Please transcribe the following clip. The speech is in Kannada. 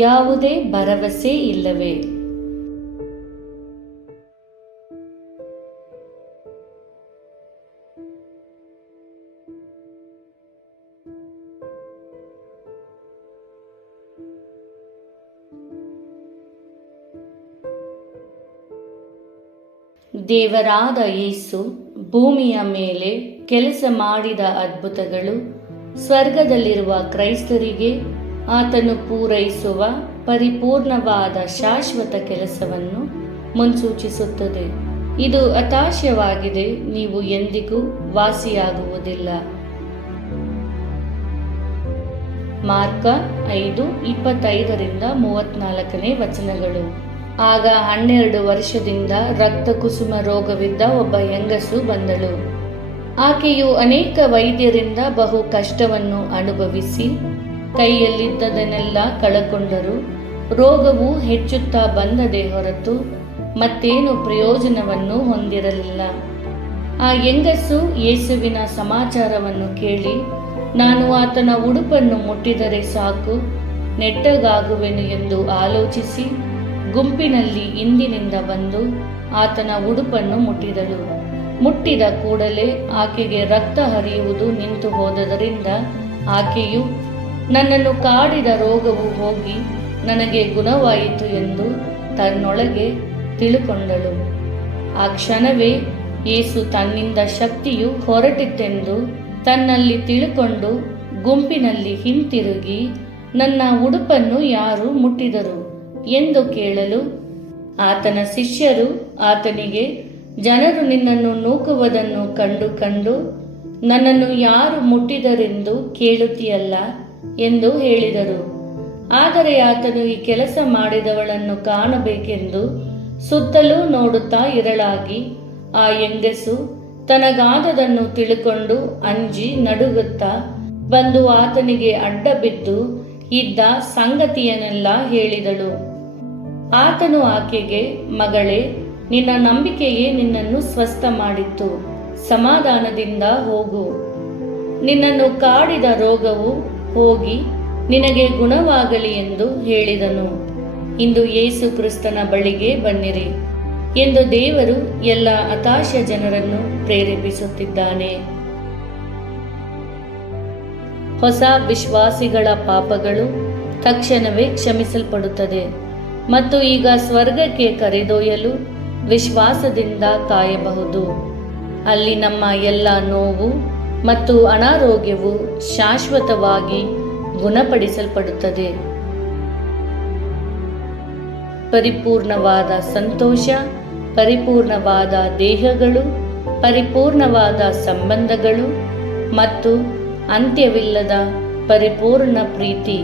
ಯಾವುದೇ ಭರವಸೆ ಇಲ್ಲವೇ? ದೇವರಾದ ಯೇಸು ಭೂಮಿಯ ಮೇಲೆ ಕೆಲಸ ಮಾಡಿದ ಅದ್ಭುತಗಳು ಸ್ವರ್ಗದಲ್ಲಿರುವ ಕ್ರೈಸ್ತರಿಗೆ ಆತನು ಪೂರೈಸುವ ಪರಿಪೂರ್ಣವಾದ ಶಾಶ್ವತ ಕೆಲಸವನ್ನು ಮುನ್ಸೂಚಿಸುತ್ತದೆ. ಇದು ಹತಾಶವಾಗಿದೆ, ನೀವು ಎಂದಿಗೂ ವಾಸಿಯಾಗುವುದಿಲ್ಲ. ಮಾರ್ಕ 5:25-34 ಆಗ 12 ವರ್ಷದಿಂದ ರಕ್ತ ಕುಸುಮ ರೋಗವಿದ್ದ ಒಬ್ಬ ಹೆಂಗಸು ಬಂದಳು. ಆಕೆಯು ಅನೇಕ ವೈದ್ಯರಿಂದ ಬಹು ಕಷ್ಟವನ್ನು ಅನುಭವಿಸಿ ಕೈಯಲ್ಲಿದ್ದದನ್ನೆಲ್ಲ ಕಳಕೊಂಡರು. ರೋಗವು ಹೆಚ್ಚುತ್ತಾ ಬಂದದೇ ಹೊರತು ಮತ್ತೇನು ಪ್ರಯೋಜನವನ್ನು ಹೊಂದಿರಲಿಲ್ಲ. ಆ ಹೆಂಗಸು ಯೇಸುವಿನ ಸಮಾಚಾರವನ್ನು ಕೇಳಿ, ನಾನು ಆತನ ಉಡುಪನ್ನು ಮುಟ್ಟಿದರೆ ಸಾಕು, ನೆಟ್ಟಗಾಗುವೆನು ಎಂದು ಆಲೋಚಿಸಿ ಗುಂಪಿನಲ್ಲಿ ಹಿಂದಿನಿಂದ ಬಂದು ಆತನ ಉಡುಪನ್ನು ಮುಟ್ಟಿದಳು. ಮುಟ್ಟಿದ ಕೂಡಲೇ ಆಕೆಗೆ ರಕ್ತ ಹರಿಯುವುದು ನಿಂತು ಹೋದದರಿಂದ ಆಕೆಯು, ನನ್ನನ್ನು ಕಾಡಿದ ರೋಗವು ಹೋಗಿ ನನಗೆ ಗುಣವಾಯಿತು ಎಂದು ತನ್ನೊಳಗೆ ತಿಳುಕೊಂಡಳು. ಆ ಕ್ಷಣವೇ ಯೇಸು ತನ್ನಿಂದ ಶಕ್ತಿಯು ಹೊರಟಿತೆಂದು ತನ್ನಲ್ಲಿ ತಿಳುಕೊಂಡು ಗುಂಪಿನಲ್ಲಿ ಹಿಂತಿರುಗಿ, ನನ್ನ ಉಡುಪನ್ನು ಯಾರು ಮುಟ್ಟಿದರು ಎಂದು ಕೇಳಲು, ಆತನ ಶಿಷ್ಯರು ಆತನಿಗೆ, ಜನರು ನಿನ್ನನ್ನು ನೂಕುವುದನ್ನು ಕಂಡು ನನ್ನನ್ನು ಯಾರು ಮುಟ್ಟಿದರೆಂದು ಕೇಳುತ್ತೀಯಲ್ಲ ಎಂದು ಹೇಳಿದರು. ಆದರೆ ಆತನು ಈ ಕೆಲಸ ಮಾಡಿದವಳನ್ನು ಕಾಣಬೇಕೆಂದು ಸುತ್ತಲೂ ನೋಡುತ್ತಾ ಇರಲಾಗಿ, ಆ ಹೆಂಗಸು ತನಗಾದದನ್ನು ತಿಳುಕೊಂಡು ಅಂಜಿ ನಡುಗುತ್ತಾ ಬಂದು ಆತನಿಗೆ ಅಡ್ಡ ಬಿದ್ದು ಇದ್ದ ಸಂಗತಿಯನ್ನೆಲ್ಲ ಹೇಳಿದಳು. ಆತನು ಆಕೆಗೆ, ಮಗಳೇ, ನಿನ್ನ ನಂಬಿಕೆಯೇ ನಿನ್ನನ್ನು ಸ್ವಸ್ಥ ಮಾಡಿತ್ತು, ಸಮಾಧಾನದಿಂದ ಹೋಗು, ನಿನ್ನನ್ನು ಕಾಡಿದ ರೋಗವು ಹೋಗಿ ನಿನಗೆ ಗುಣವಾಗಲಿ ಎಂದು ಹೇಳಿದನು. ಇಂದು ಯೇಸು ಕ್ರಿಸ್ತನ ಬಳಿಗೆ ಬನ್ನಿರಿ ಎಂದು ದೇವರು ಎಲ್ಲ ಹತಾಶ ಜನರನ್ನು ಪ್ರೇರೇಪಿಸುತ್ತಿದ್ದಾನೆ. ಹೊಸ ವಿಶ್ವಾಸಿಗಳ ಪಾಪಗಳು ತಕ್ಷಣವೇ ಕ್ಷಮಿಸಲ್ಪಡುತ್ತದೆ ಮತ್ತು ಈಗ ಸ್ವರ್ಗಕ್ಕೆ ಕರೆದೊಯ್ಯಲು ವಿಶ್ವಾಸದಿಂದ ಕಾಯಬಹುದು. ಅಲ್ಲಿ ನಮ್ಮ ಎಲ್ಲ ನೋವು ಮತ್ತು ಅನಾರೋಗ್ಯವು ಶಾಶ್ವತವಾಗಿ ಗುಣಪಡಿಸಲ್ಪಡುತ್ತದೆ. ಪರಿಪೂರ್ಣವಾದ ಸಂತೋಷ, ಪರಿಪೂರ್ಣವಾದ ದೇಹಗಳು, ಪರಿಪೂರ್ಣವಾದ ಸಂಬಂಧಗಳು ಮತ್ತು ಅಂತ್ಯವಿಲ್ಲದ ಪರಿಪೂರ್ಣ ಪ್ರೀತಿ